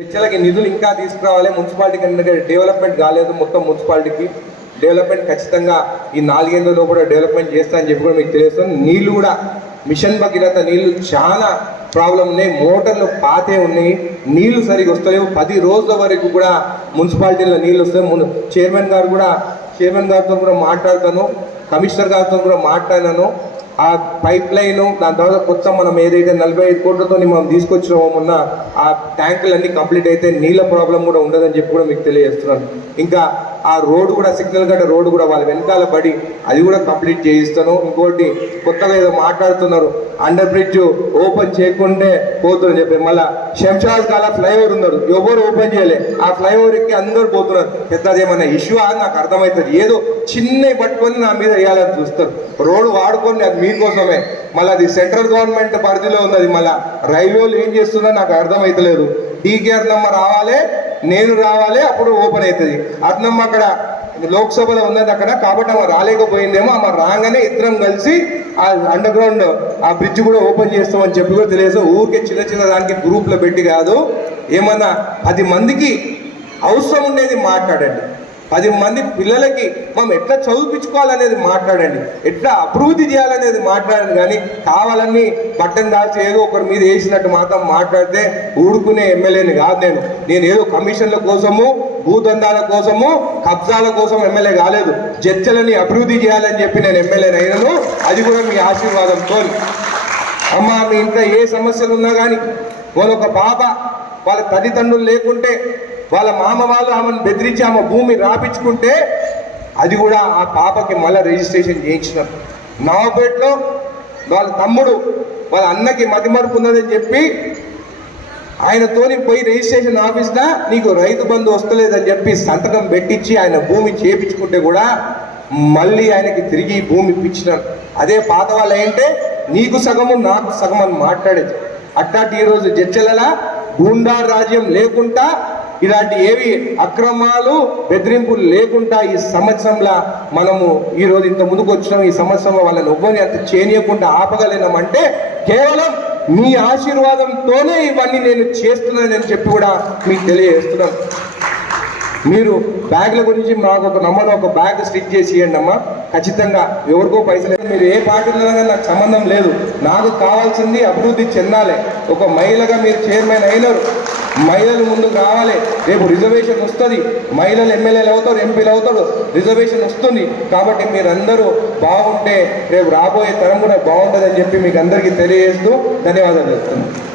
చర్చలకి నిధులు ఇంకా తీసుకురావాలి. మున్సిపాలిటీకి కనుక డెవలప్మెంట్ కాలేదు. మొత్తం మున్సిపాలిటీకి డెవలప్మెంట్ ఖచ్చితంగా ఈ నాలుగేళ్ళలో కూడా డెవలప్మెంట్ చేస్తా అని చెప్పి కూడా మీకు తెలియస్తుంది నీళ్ళు కూడా మిషన్ భగీరథ నీళ్ళు చాలా ప్రాబ్లం ఉన్నాయి. మోటార్లు పాతే ఉన్నాయి. నీళ్ళు సరిగా వస్తలేవు. పది రోజుల వరకు కూడా మున్సిపాలిటీలో నీళ్ళు వస్తాయి. ముందు చైర్మన్ గారు కూడా చైర్మన్ గారితో కూడా మాట్లాడతాను. కమిషనర్ గారితో కూడా మాట్లాడాను ఆ పైప్ లైన్ దాని తర్వాత కొత్త మనం ఏదైతే నలభై ఐదు కోట్లతో మనం తీసుకొచ్చినామో మొన్న ఆ ట్యాంకులన్నీ కంప్లీట్ అయితే నీళ్ళ ప్రాబ్లం కూడా ఉండదని చెప్పి కూడా మీకు తెలియజేస్తున్నాను. ఇంకా ఆ రోడ్డు కూడా సిగ్నల్ గడ్డ రోడ్డు కూడా వాళ్ళ వెనకాల పడి అది కూడా కంప్లీట్ చేయిస్తాను. ఇంకోటి కొత్తగా ఏదో మాట్లాడుతున్నారు అండర్ బ్రిడ్జ్ ఓపెన్ చేయకుంటే పోతుందని చెప్పి. మళ్ళీ శంషాద్ కాల ఫ్లైఓవర్ ఉన్నారు. ఎవరు ఓపెన్ చేయలే. ఆ ఫ్లైఓవర్ ఎక్కి అందరూ పోతున్నారు. పెద్దది ఏమన్నా ఇష్యూ అని నాకు అర్థమవుతుంది. ఏదో చిన్న పట్టుకొని నా మీద వేయాలని చూస్తారు. రోడ్డు వాడుకొని అది మీకోసమే మళ్ళీ అది సెంట్రల్ గవర్నమెంట్ పరిధిలో ఉన్నది. మళ్ళీ రైల్వేలు ఏం చేస్తుందో నాకు అర్థమవుతలేదు. డీకేఆర్ నెంబర్ రావాలి నేను రావాలి అప్పుడు ఓపెన్ అవుతుంది. అట్నమ్మ అక్కడ లోక్సభలో ఉన్నది అక్కడ కాబట్టి ఆమె రాలేకపోయిందేమో ఆమె రాగానే ఇద్దరం కలిసి ఆ అండర్ గ్రౌండ్ ఆ బ్రిడ్జ్ కూడా ఓపెన్ చేస్తామని చెప్పి కూడా తెలియదు ఊరికే చిన్న చిన్న దానికి గ్రూప్లో పెట్టి కాదు ఏమన్నా పది మందికి అవసరం ఉండేది మాట్లాడండి. పది మంది పిల్లలకి మనం ఎట్లా చదివించుకోవాలనేది మాట్లాడండి. ఎట్లా అభివృద్ధి చేయాలనేది మాట్లాడండి. కానీ కావాలని బట్టన్ దాల్చి ఏదో ఒకరి మీద వేసినట్టు మాత్రం మాట్లాడితే ఊడుకునే ఎమ్మెల్యేని కాదు నేను. నేను ఏదో కమిషన్ల కోసము భూదందాల కోసము కబ్జాల కోసం ఎమ్మెల్యే కాలేదు. చర్చలని అభివృద్ధి చేయాలని చెప్పి నేను ఎమ్మెల్యేని అయినను. అది కూడా మీ ఆశీర్వాదంతో అమ్మ మీ ఇంట్లో ఏ సమస్యలు ఉన్నా కానీ వాళ్ళొక పాప వాళ్ళ తల్లిదండ్రులు లేకుంటే వాళ్ళ మామ వాళ్ళు ఆమెను బెదిరించి ఆమె భూమి రాపించుకుంటే అది కూడా ఆ పాపకి మళ్ళీ రిజిస్ట్రేషన్ చేయించినారు నవాపేటలో వాళ్ళ తమ్ముడు వాళ్ళ అన్నకి మతిమరుపు ఉన్నదని చెప్పి ఆయనతోని పోయి రిజిస్ట్రేషన్ ఆఫీస్లో నీకు రైతు బంధు వస్తలేదని చెప్పి సంతకం పెట్టించి ఆయన భూమి చేపించుకుంటే కూడా మళ్ళీ ఆయనకి తిరిగి భూమి ఇప్పించినారు అదే పాత వాళ్ళు ఏంటంటే నీకు సగము నాకు సగం అని మాట్లాడేది. అట్లాంటి ఈరోజు జడ్చలలా గూండా రాజ్యం లేకుండా ఇలాంటి ఏవి అక్రమాలు బెదిరింపులు లేకుండా ఈ సంవత్సరంలో మనము ఈరోజు ఇంత ముందుకు వచ్చినాం ఈ సంవత్సరంలో వాళ్ళని ఎవ్వరిని అంత చేయనీయకుండా ఆపగలిగినామంటే కేవలం మీ ఆశీర్వాదంతోనే ఇవన్నీ నేను చేస్తున్నానని చెప్పి కూడా మీకు తెలియజేస్తున్నాను. మీరు బ్యాగ్ల గురించి మాకు ఒక నమ్మను ఒక బ్యాగ్ స్టిచ్ చేసి ఇవ్వండి అమ్మా. ఖచ్చితంగా ఎవరికో పైసలు మీరు ఏ పార్టీలో నాకు సంబంధం లేదు. నాకు కావాల్సింది అభివృద్ధి చెందాలి. ఒక మహిళగా మీరు చైర్మన్ అయినారు. మహిళలు ముందుకు రావాలి రేపు రిజర్వేషన్ వస్తుంది. మహిళలు ఎమ్మెల్యేలు అవుతారు ఎంపీలు అవుతారు. రిజర్వేషన్ వస్తుంది. కాబట్టి మీరందరూ బాగుంటే రేపు రాబోయే తరం కూడా బాగుంటుందని చెప్పి మీకు అందరికీ తెలియజేస్తూ ధన్యవాదాలు చెప్తున్నాను